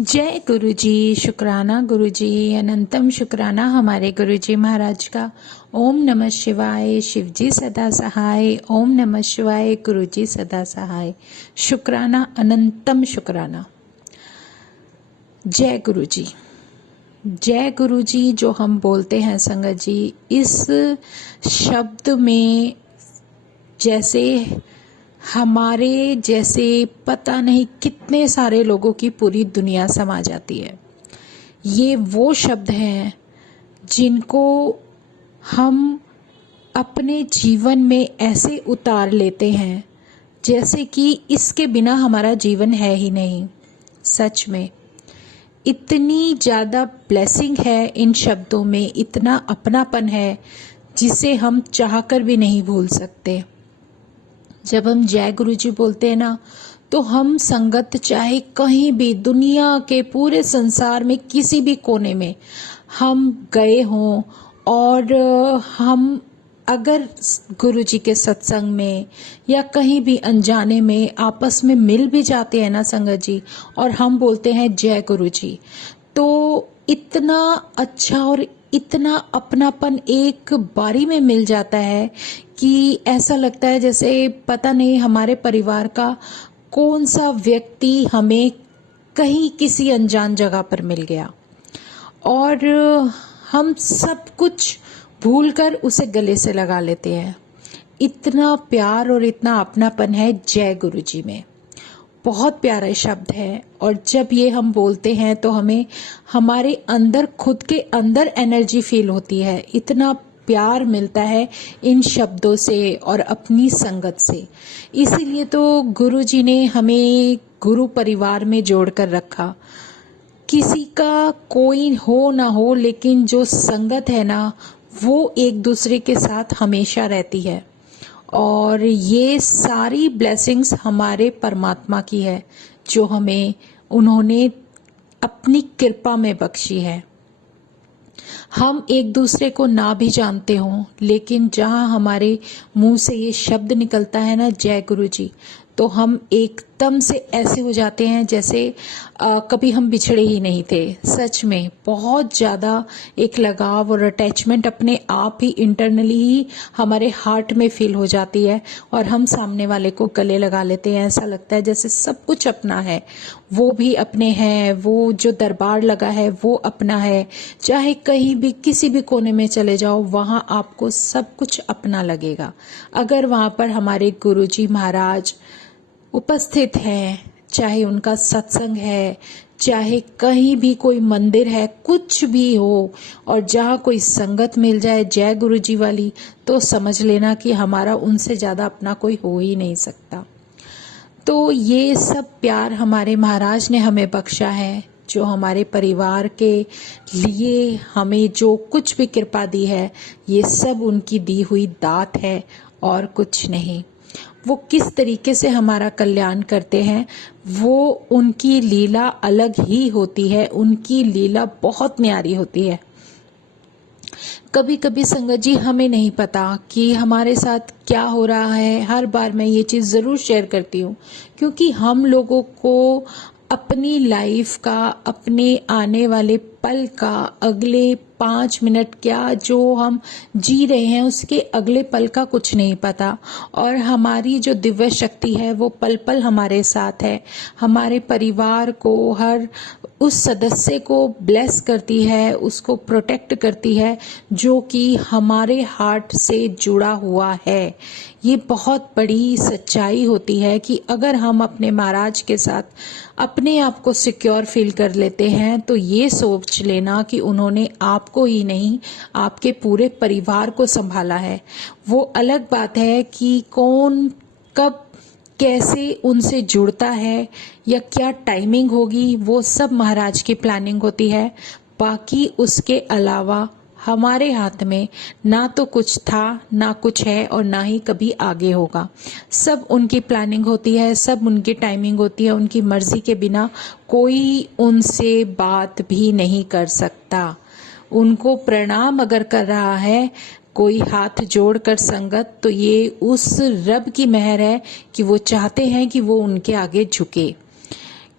जय गुरु जी। शुक्राना गुरु जी, अनंतम शुक्राना हमारे गुरु जी महाराज का। ओम नमः शिवाय। शिव जी सदा सहाय। ओम नमः शिवाय। गुरु जी सदा सहाय। शुक्राना, अनंतम शुक्राना। जय गुरु जी। जय गुरु जी जो हम बोलते हैं संगत जी, इस शब्द में जैसे हमारे जैसे पता नहीं कितने सारे लोगों की पूरी दुनिया समा जाती है। ये वो शब्द हैं जिनको हम अपने जीवन में ऐसे उतार लेते हैं जैसे कि इसके बिना हमारा जीवन है ही नहीं। सच में इतनी ज़्यादा ब्लेसिंग है इन शब्दों में, इतना अपनापन है जिसे हम चाहकर भी नहीं भूल सकते। जब हम जय गुरु जी बोलते हैं ना, तो हम संगत चाहे कहीं भी दुनिया के पूरे संसार में किसी भी कोने में हम गए हों और हम अगर गुरु जी के सत्संग में या कहीं भी अनजाने में आपस में मिल भी जाते हैं ना संगत जी, और हम बोलते हैं जय गुरु जी, तो इतना अच्छा और इतना अपनापन एक बारी में मिल जाता है कि ऐसा लगता है जैसे पता नहीं हमारे परिवार का कौन सा व्यक्ति हमें कहीं किसी अनजान जगह पर मिल गया और हम सब कुछ भूलकर उसे गले से लगा लेते हैं। इतना प्यार और इतना अपनापन है जय गुरु जी में। बहुत प्यारा शब्द है और जब ये हम बोलते हैं तो हमें हमारे अंदर खुद के अंदर एनर्जी फील होती है। इतना प्यार मिलता है इन शब्दों से और अपनी संगत से। इसीलिए तो गुरु जी ने हमें गुरु परिवार में जोड़कर रखा। किसी का कोई हो ना हो, लेकिन जो संगत है ना वो एक दूसरे के साथ हमेशा रहती है। और ये सारी ब्लेसिंग्स हमारे परमात्मा की है जो हमें उन्होंने अपनी कृपा में बख्शी है। हम एक दूसरे को ना भी जानते हों, लेकिन जहाँ हमारे मुंह से ये शब्द निकलता है ना जय गुरु जी, तो हम एकदम से ऐसे हो जाते हैं जैसे कभी हम बिछड़े ही नहीं थे। सच में बहुत ज़्यादा एक लगाव और अटैचमेंट अपने आप ही इंटरनली ही हमारे हार्ट में फील हो जाती है और हम सामने वाले को गले लगा लेते हैं। ऐसा लगता है जैसे सब कुछ अपना है, वो भी अपने हैं, वो जो दरबार लगा है वो अपना है। चाहे कहीं भी किसी भी कोने में चले जाओ, वहाँ आपको सब कुछ अपना लगेगा अगर वहाँ पर हमारे गुरुजी महाराज उपस्थित हैं। चाहे उनका सत्संग है, चाहे कहीं भी कोई मंदिर है, कुछ भी हो, और जहाँ कोई संगत मिल जाए जय गुरु जी वाली, तो समझ लेना कि हमारा उनसे ज़्यादा अपना कोई हो ही नहीं सकता। तो ये सब प्यार हमारे महाराज ने हमें बख्शा है, जो हमारे परिवार के लिए हमें जो कुछ भी कृपा दी है, ये सब उनकी दी हुई दात है और कुछ नहीं। वो किस तरीके से हमारा कल्याण करते हैं, वो उनकी लीला अलग ही होती है। उनकी लीला बहुत न्यारी होती है। कभी कभी संगत जी हमें नहीं पता कि हमारे साथ क्या हो रहा है। हर बार मैं ये चीज़ ज़रूर शेयर करती हूँ, क्योंकि हम लोगों को अपनी लाइफ का, अपने आने वाले पल का, अगले 5 मिनट क्या जो हम जी रहे हैं उसके अगले पल का कुछ नहीं पता। और हमारी जो दिव्य शक्ति है वो पल पल हमारे साथ है, हमारे परिवार को, हर उस सदस्य को ब्लेस करती है, उसको प्रोटेक्ट करती है जो कि हमारे हार्ट से जुड़ा हुआ है। ये बहुत बड़ी सच्चाई होती है कि अगर हम अपने महाराज के साथ अपने आप को सिक्योर फील कर लेते हैं, तो ये सोच लेना कि उन्होंने आपको ही नहीं आपके पूरे परिवार को संभाला है। वो अलग बात है कि कौन कब कैसे उनसे जुड़ता है या क्या टाइमिंग होगी, वो सब महाराज की प्लानिंग होती है। बाकी उसके अलावा हमारे हाथ में ना तो कुछ था, ना कुछ है, और ना ही कभी आगे होगा। सब उनकी प्लानिंग होती है, सब उनकी टाइमिंग होती है। उनकी मर्जी के बिना कोई उनसे बात भी नहीं कर सकता। उनको प्रणाम अगर कर रहा है कोई हाथ जोड़कर संगत, तो ये उस रब की मेहर है कि वो चाहते हैं कि वो उनके आगे झुके।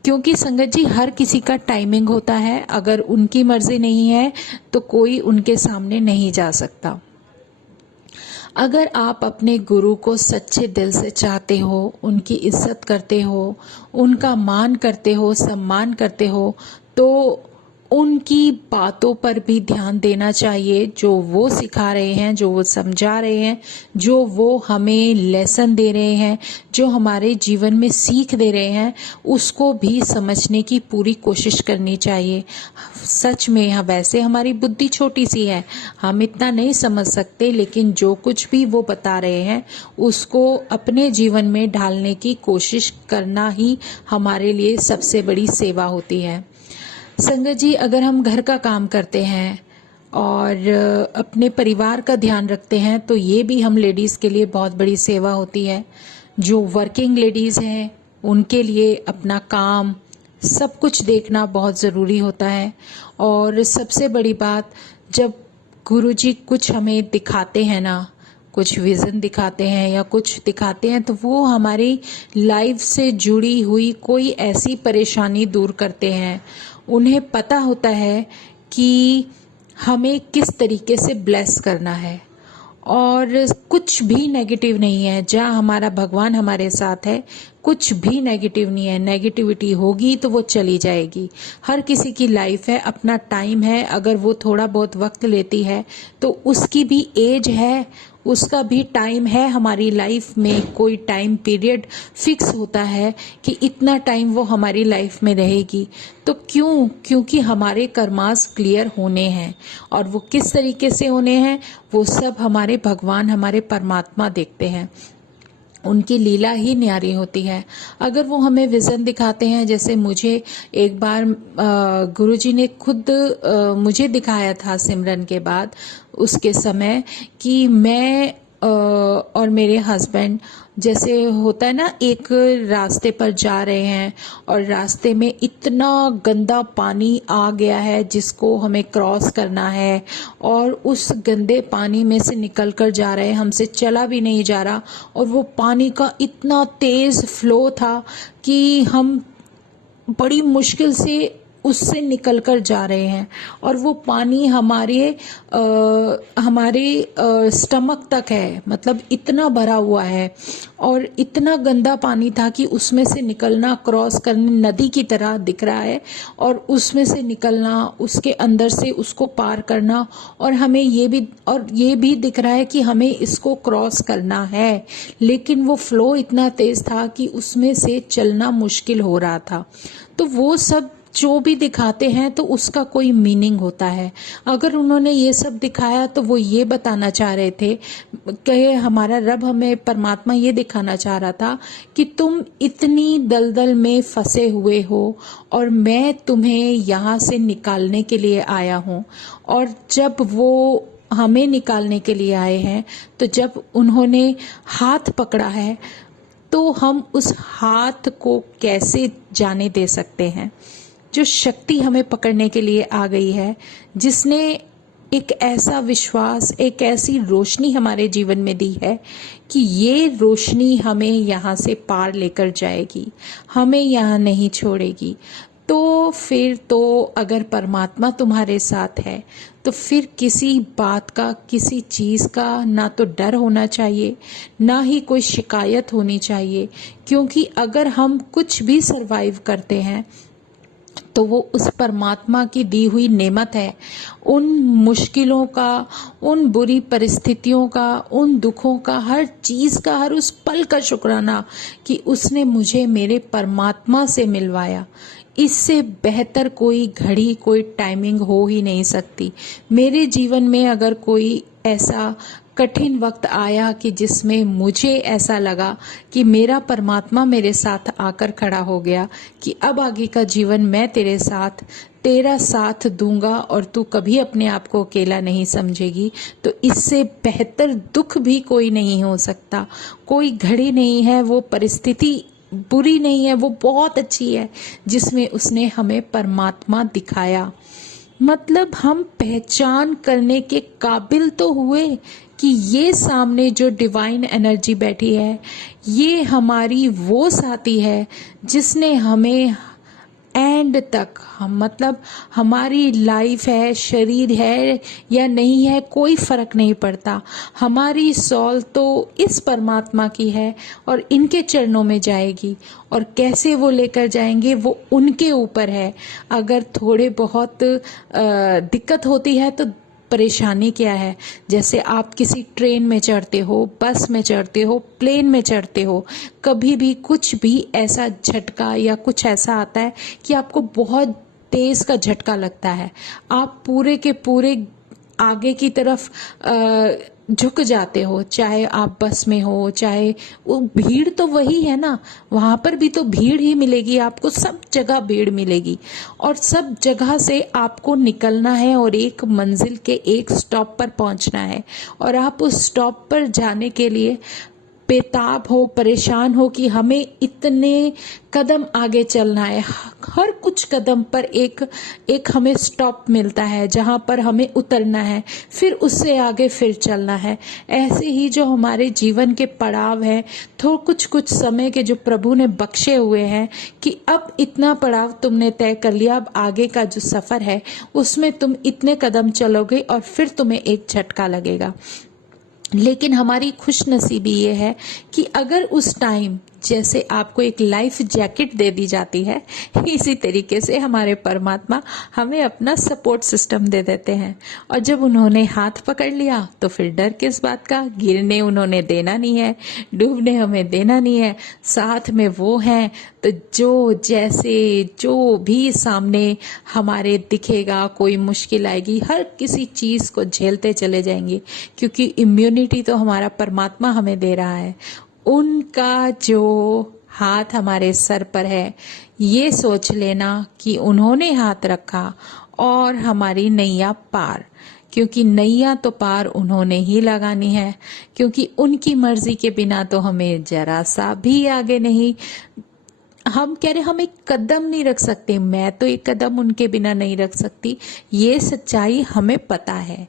क्योंकि संगत जी हर किसी का टाइमिंग होता है, अगर उनकी मर्जी नहीं है तो कोई उनके सामने नहीं जा सकता। अगर आप अपने गुरु को सच्चे दिल से चाहते हो, उनकी इज्जत करते हो, उनका मान करते हो, सम्मान करते हो, तो उनकी बातों पर भी ध्यान देना चाहिए। जो वो सिखा रहे हैं, जो वो समझा रहे हैं, जो वो हमें लेसन दे रहे हैं, जो हमारे जीवन में सीख दे रहे हैं, उसको भी समझने की पूरी कोशिश करनी चाहिए। सच में वैसे हमारी बुद्धि छोटी सी है, हम इतना नहीं समझ सकते, लेकिन जो कुछ भी वो बता रहे हैं उसको अपने जीवन में ढालने की कोशिश करना ही हमारे लिए सबसे बड़ी सेवा होती है। संगत जी, अगर हम घर का काम करते हैं और अपने परिवार का ध्यान रखते हैं तो ये भी हम लेडीज़ के लिए बहुत बड़ी सेवा होती है। जो वर्किंग लेडीज़ हैं उनके लिए अपना काम सब कुछ देखना बहुत ज़रूरी होता है। और सबसे बड़ी बात, जब गुरुजी कुछ हमें दिखाते हैं ना, कुछ विज़न दिखाते हैं या कुछ दिखाते हैं, तो वो हमारी लाइफ से जुड़ी हुई कोई ऐसी परेशानी दूर करते हैं। उन्हें पता होता है कि हमें किस तरीके से ब्लेस करना है, और कुछ भी नेगेटिव नहीं है। जहाँ हमारा भगवान हमारे साथ है, कुछ भी नेगेटिव नहीं है। नेगेटिविटी होगी तो वो चली जाएगी। हर किसी की लाइफ है, अपना टाइम है। अगर वो थोड़ा बहुत वक्त लेती है तो उसकी भी एज है, उसका भी टाइम है। हमारी लाइफ में कोई टाइम पीरियड फिक्स होता है कि इतना टाइम वो हमारी लाइफ में रहेगी। तो क्योंकि हमारे कर्मास क्लियर होने हैं, और वो किस तरीके से होने हैं वो सब हमारे भगवान, हमारे परमात्मा देखते हैं। उनकी लीला ही न्यारी होती है। अगर वो हमें विज़न दिखाते हैं, जैसे मुझे एक बार गुरुजी ने खुद मुझे दिखाया था सिमरन के बाद, उसके समय, कि मैं और मेरे हस्बैंड, जैसे होता है ना, एक रास्ते पर जा रहे हैं और रास्ते में इतना गंदा पानी आ गया है जिसको हमें क्रॉस करना है, और उस गंदे पानी में से निकल कर जा रहे हैं, हमसे चला भी नहीं जा रहा, और वो पानी का इतना तेज फ्लो था कि हम बड़ी मुश्किल से उससे निकल कर जा रहे हैं, और वो पानी हमारे स्टमक तक है, मतलब इतना भरा हुआ है, और इतना गंदा पानी था कि उसमें से निकलना, क्रॉस करने, नदी की तरह दिख रहा है, और उसमें से निकलना, उसके अंदर से उसको पार करना, और हमें ये भी दिख रहा है कि हमें इसको क्रॉस करना है, लेकिन वो फ्लो इतना तेज था कि उसमें से चलना मुश्किल हो रहा था। तो वो सब जो भी दिखाते हैं तो उसका कोई मीनिंग होता है। अगर उन्होंने ये सब दिखाया तो वो ये बताना चाह रहे थे कि हमारा रब, हमें परमात्मा ये दिखाना चाह रहा था कि तुम इतनी दलदल में फंसे हुए हो और मैं तुम्हें यहाँ से निकालने के लिए आया हूँ। और जब वो हमें निकालने के लिए आए हैं, तो जब उन्होंने हाथ पकड़ा है तो हम उस हाथ को कैसे जाने दे सकते हैं। जो शक्ति हमें पकड़ने के लिए आ गई है, जिसने एक ऐसा विश्वास, एक ऐसी रोशनी हमारे जीवन में दी है कि ये रोशनी हमें यहाँ से पार लेकर जाएगी, हमें यहाँ नहीं छोड़ेगी। तो फिर तो अगर परमात्मा तुम्हारे साथ है तो फिर किसी बात का, किसी चीज़ का ना तो डर होना चाहिए, ना ही कोई शिकायत होनी चाहिए। क्योंकि अगर हम कुछ भी सरवाइव करते हैं तो वो उस परमात्मा की दी हुई नेमत है। उन मुश्किलों का, उन बुरी परिस्थितियों का, उन दुखों का, हर चीज़ का, हर उस पल का शुक्राना कि उसने मुझे मेरे परमात्मा से मिलवाया। इससे बेहतर कोई घड़ी, कोई टाइमिंग हो ही नहीं सकती। मेरे जीवन में अगर कोई ऐसा कठिन वक्त आया कि जिसमें मुझे ऐसा लगा कि मेरा परमात्मा मेरे साथ आकर खड़ा हो गया कि अब आगे का जीवन मैं तेरा साथ दूंगा और तू कभी अपने आप को अकेला नहीं समझेगी, तो इससे बेहतर दुख भी कोई नहीं हो सकता। कोई घड़ी नहीं है, वो परिस्थिति बुरी नहीं है, वो बहुत अच्छी है जिसमें उसने हमें परमात्मा दिखाया। मतलब हम पहचान करने के काबिल तो हुए कि ये सामने जो डिवाइन एनर्जी बैठी है, ये हमारी वो साथी है जिसने हमें एंड तक हम, मतलब हमारी लाइफ है, शरीर है या नहीं है, कोई फर्क नहीं पड़ता। हमारी सॉल तो इस परमात्मा की है और इनके चरणों में जाएगी, और कैसे वो लेकर जाएंगे वो उनके ऊपर है। अगर थोड़े बहुत दिक्कत होती है तो परेशानी क्या है, जैसे आप किसी ट्रेन में चढ़ते हो, बस में चढ़ते हो, प्लेन में चढ़ते हो, कभी भी कुछ भी ऐसा झटका या कुछ ऐसा आता है कि आपको बहुत तेज का झटका लगता है, आप पूरे के पूरे आगे की तरफ झुक जाते हो, चाहे आप बस में हो, चाहे वो भीड़ तो वही है ना, वहां पर भी तो भीड़ ही मिलेगी आपको, सब जगह भीड़ मिलेगी, और सब जगह से आपको निकलना है और एक मंजिल के एक स्टॉप पर पहुंचना है, और आप उस स्टॉप पर जाने के लिए बेताब हो, परेशान हो कि हमें इतने कदम आगे चलना है। हर कुछ कदम पर एक एक हमें स्टॉप मिलता है जहां पर हमें उतरना है, फिर उससे आगे फिर चलना है। ऐसे ही जो हमारे जीवन के पड़ाव है, तो कुछ कुछ समय के जो प्रभु ने बख्शे हुए हैं कि अब इतना पड़ाव तुमने तय कर लिया, अब आगे का जो सफर है उसमें तुम इतने कदम चलोगे और फिर तुम्हें एक झटका लगेगा। लेकिन हमारी खुशनसीबी ये है कि अगर उस टाइम जैसे आपको एक लाइफ जैकेट दे दी जाती है, इसी तरीके से हमारे परमात्मा हमें अपना सपोर्ट सिस्टम दे देते हैं। और जब उन्होंने हाथ पकड़ लिया तो फिर डर किस बात का, गिरने उन्होंने देना नहीं है, डूबने हमें देना नहीं है, साथ में वो हैं। तो जो भी सामने हमारे दिखेगा, कोई मुश्किल आएगी, हर किसी चीज को झेलते चले जाएंगे, क्योंकि इम्यूनिटी तो हमारा परमात्मा हमें दे रहा है। उनका जो हाथ हमारे सर पर है, ये सोच लेना कि उन्होंने हाथ रखा और हमारी नैया पार, क्योंकि नैया तो पार उन्होंने ही लगानी है, क्योंकि उनकी मर्जी के बिना तो हमें जरा सा भी आगे नहीं, हम कह रहे हम एक कदम नहीं रख सकते, मैं तो एक कदम उनके बिना नहीं रख सकती, ये सच्चाई हमें पता है।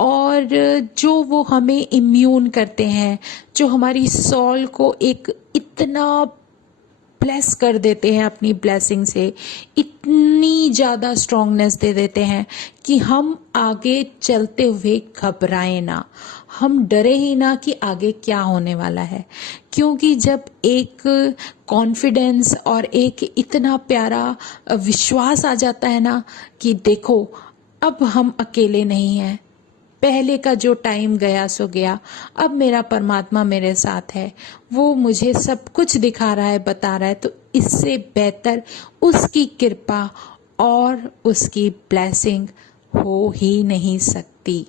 और जो वो हमें इम्यून करते हैं, जो हमारी सॉल को एक इतना ब्लेस कर देते हैं अपनी ब्लेसिंग से, इतनी ज़्यादा स्ट्रांगनेस दे देते हैं कि हम आगे चलते हुए घबराएं ना, हम डरे ही ना कि आगे क्या होने वाला है। क्योंकि जब एक कॉन्फिडेंस और एक इतना प्यारा विश्वास आ जाता है ना कि देखो अब हम अकेले नहीं हैं, पहले का जो टाइम गया सो गया, अब मेरा परमात्मा मेरे साथ है, वो मुझे सब कुछ दिखा रहा है, बता रहा है, तो इससे बेहतर उसकी कृपा और उसकी ब्लेसिंग हो ही नहीं सकती।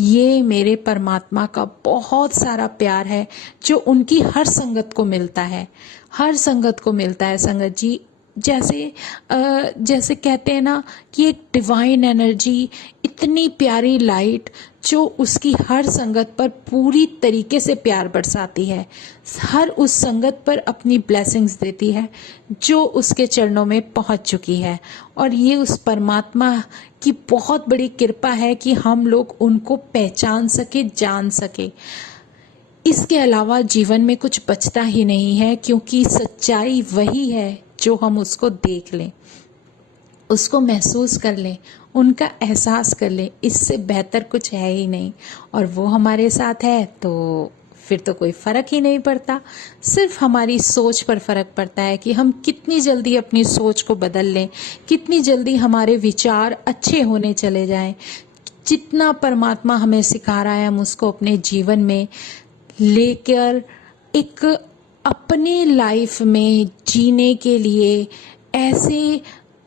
ये मेरे परमात्मा का बहुत सारा प्यार है जो उनकी हर संगत को मिलता है, हर संगत को मिलता है संगत जी। जैसे कहते हैं ना कि एक डिवाइन एनर्जी, इतनी प्यारी लाइट जो उसकी हर संगत पर पूरी तरीके से प्यार बरसाती है, हर उस संगत पर अपनी ब्लेसिंग्स देती है जो उसके चरणों में पहुंच चुकी है। और ये उस परमात्मा की बहुत बड़ी कृपा है कि हम लोग उनको पहचान सके, जान सके। इसके अलावा जीवन में कुछ बचता ही नहीं है, क्योंकि सच्चाई वही है जो हम उसको देख लें, उसको महसूस कर लें, उनका एहसास कर लें, इससे बेहतर कुछ है ही नहीं। और वो हमारे साथ है तो फिर तो कोई फर्क ही नहीं पड़ता, सिर्फ हमारी सोच पर फर्क पड़ता है कि हम कितनी जल्दी अपनी सोच को बदल लें, कितनी जल्दी हमारे विचार अच्छे होने चले जाएं। जितना परमात्मा हमें सिखा रहा है हम उसको अपने जीवन में लेकर एक अपने लाइफ में जीने के लिए ऐसे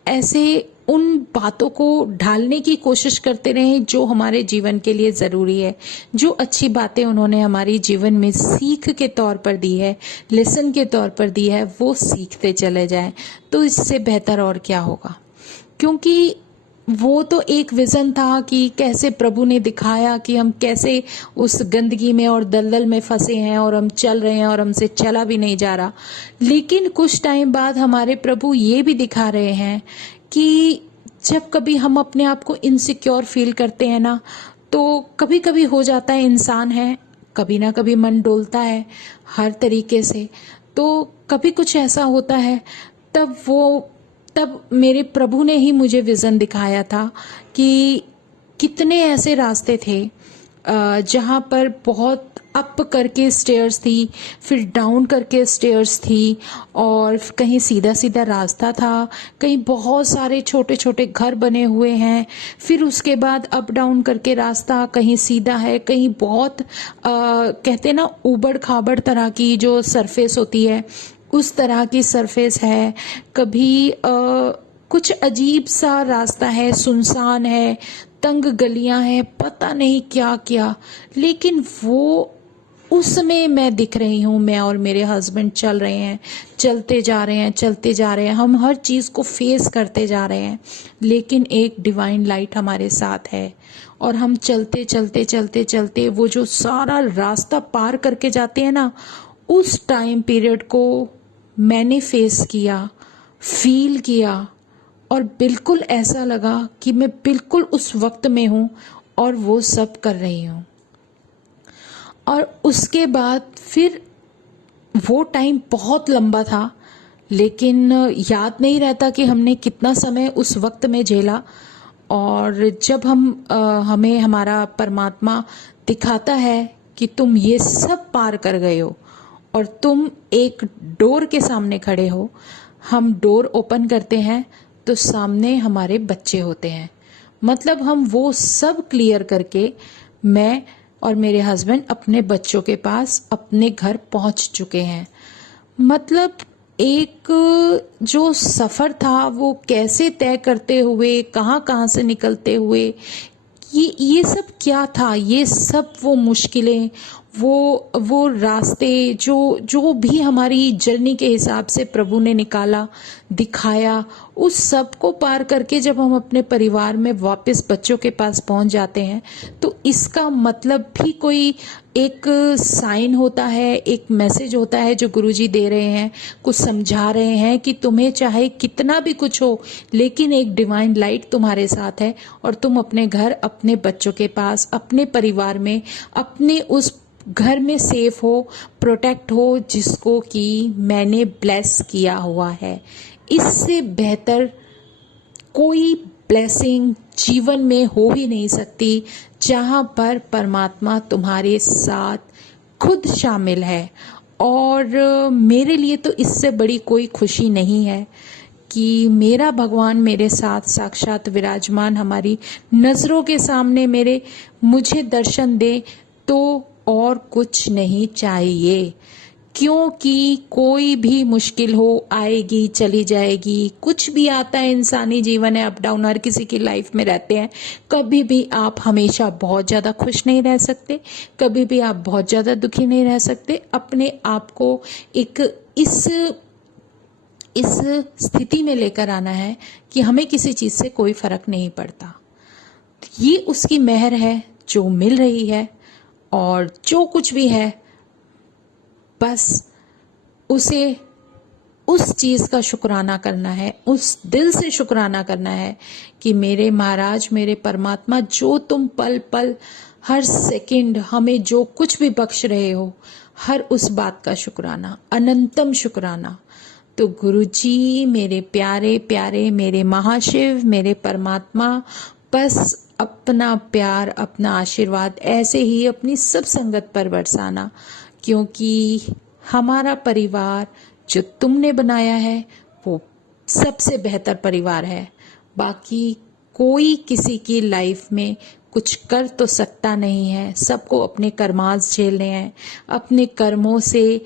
ऐसे उन बातों को ढालने की कोशिश करते रहें जो हमारे जीवन के लिए ज़रूरी है। जो अच्छी बातें उन्होंने हमारी जीवन में सीख के तौर पर दी है, लेसन के तौर पर दी है, वो सीखते चले जाएं, तो इससे बेहतर और क्या होगा। क्योंकि वो तो एक विजन था कि कैसे प्रभु ने दिखाया कि हम कैसे उस गंदगी में और दलदल में फंसे हैं और हम चल रहे हैं और हमसे चला भी नहीं जा रहा। लेकिन कुछ टाइम बाद हमारे प्रभु ये भी दिखा रहे हैं कि जब कभी हम अपने आप को इनसिक्योर फील करते हैं ना, तो कभी कभी हो जाता है, इंसान है, कभी ना कभी मन डोलता है हर तरीके से, तो कभी कुछ ऐसा होता है, तब वो तब मेरे प्रभु ने ही मुझे विज़न दिखाया था कि कितने ऐसे रास्ते थे जहाँ पर बहुत अप करके स्टेयर्स थी, फिर डाउन करके स्टेयर्स थी, और कहीं सीधा सीधा रास्ता था, कहीं बहुत सारे छोटे छोटे घर बने हुए हैं, फिर उसके बाद अप डाउन करके रास्ता, कहीं सीधा है, कहीं बहुत कहते ना ऊबड़ खाबड़ तरह की जो सरफेस होती है उस तरह की सरफेस है। कभी कुछ अजीब सा रास्ता है, सुनसान है, तंग गलियां हैं, पता नहीं क्या क्या, लेकिन वो उसमें मैं दिख रही हूँ। मैं और मेरे हस्बैंड चल रहे हैं, चलते जा रहे हैं, चलते जा रहे हैं, हम हर चीज़ को फेस करते जा रहे हैं, लेकिन एक डिवाइन लाइट हमारे साथ है। और हम चलते चलते चलते चलते वो जो सारा रास्ता पार करके जाते हैं ना, उस टाइम पीरियड को मैंने फेस किया, फील किया, और बिल्कुल ऐसा लगा कि मैं बिल्कुल उस वक्त में हूँ और वो सब कर रही हूँ। और उसके बाद फिर वो टाइम बहुत लंबा था, लेकिन याद नहीं रहता कि हमने कितना समय उस वक्त में झेला। और जब हमें हमारा परमात्मा दिखाता है कि तुम ये सब पार कर गए हो और तुम एक डोर के सामने खड़े हो, हम डोर ओपन करते हैं तो सामने हमारे बच्चे होते हैं। मतलब हम वो सब क्लियर करके मैं और मेरे हस्बैंड अपने बच्चों के पास अपने घर पहुंच चुके हैं। मतलब एक जो सफ़र था वो कैसे तय करते हुए, कहाँ कहाँ से निकलते हुए, ये सब क्या था, ये सब वो मुश्किलें, वो रास्ते जो जो भी हमारी जर्नी के हिसाब से प्रभु ने निकाला, दिखाया, उस सब को पार करके जब हम अपने परिवार में वापस बच्चों के पास पहुंच जाते हैं, तो इसका मतलब भी कोई एक साइन होता है, एक मैसेज होता है जो गुरुजी दे रहे हैं, कुछ समझा रहे हैं कि तुम्हें चाहे कितना भी कुछ हो, लेकिन एक डिवाइन लाइट तुम्हारे साथ है और तुम अपने घर, अपने बच्चों के पास, अपने परिवार में, अपने उस घर में सेफ हो, प्रोटेक्ट हो, जिसको कि मैंने ब्लेस किया हुआ है। इससे बेहतर कोई ब्लेसिंग जीवन में हो ही नहीं सकती, जहाँ पर परमात्मा तुम्हारे साथ खुद शामिल है। और मेरे लिए तो इससे बड़ी कोई खुशी नहीं है कि मेरा भगवान मेरे साथ साक्षात विराजमान हमारी नज़रों के सामने मुझे दर्शन दे, तो और कुछ नहीं चाहिए। क्योंकि कोई भी मुश्किल हो, आएगी चली जाएगी, कुछ भी आता है, इंसानी जीवन है, अप डाउन हर किसी की लाइफ में रहते हैं। कभी भी आप हमेशा बहुत ज़्यादा खुश नहीं रह सकते, कभी भी आप बहुत ज़्यादा दुखी नहीं रह सकते। अपने आप को एक इस स्थिति में लेकर आना है कि हमें किसी चीज़ से कोई फर्क नहीं पड़ता। ये उसकी मेहर है जो मिल रही है, और जो कुछ भी है बस उसे उस चीज़ का शुक्राना करना है, उस दिल से शुक्राना करना है कि मेरे महाराज, मेरे परमात्मा, जो तुम पल पल हर सेकंड हमें जो कुछ भी बख्श रहे हो, हर उस बात का शुक्राना, अनंतम शुक्राना। तो गुरुजी, मेरे प्यारे प्यारे, मेरे महाशिव, मेरे परमात्मा, बस अपना प्यार, अपना आशीर्वाद ऐसे ही अपनी सब संगत पर बरसाना, क्योंकि हमारा परिवार जो तुमने बनाया है वो सबसे बेहतर परिवार है। बाकी कोई किसी की लाइफ में कुछ कर तो सकता नहीं है, सबको अपने कर्मास झेलने हैं, अपने कर्मों से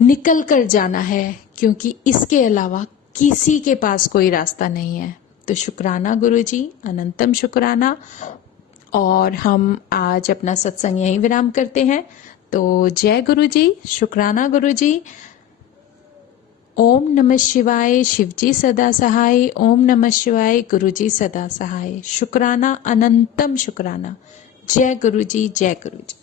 निकल कर जाना है, क्योंकि इसके अलावा किसी के पास कोई रास्ता नहीं है। तो शुक्राना गुरुजी, अनंतम शुक्राना। और हम आज अपना सत्संग यहीं विराम करते हैं। तो जय गुरुजी, शुक्राना गुरुजी। ओम नमः शिवाय, शिवजी सदा सहाय। ओम नमः शिवाय, गुरुजी सदा सहाय। शुक्राना, अनंतम शुक्राना। जय गुरुजी, जय गुरुजी।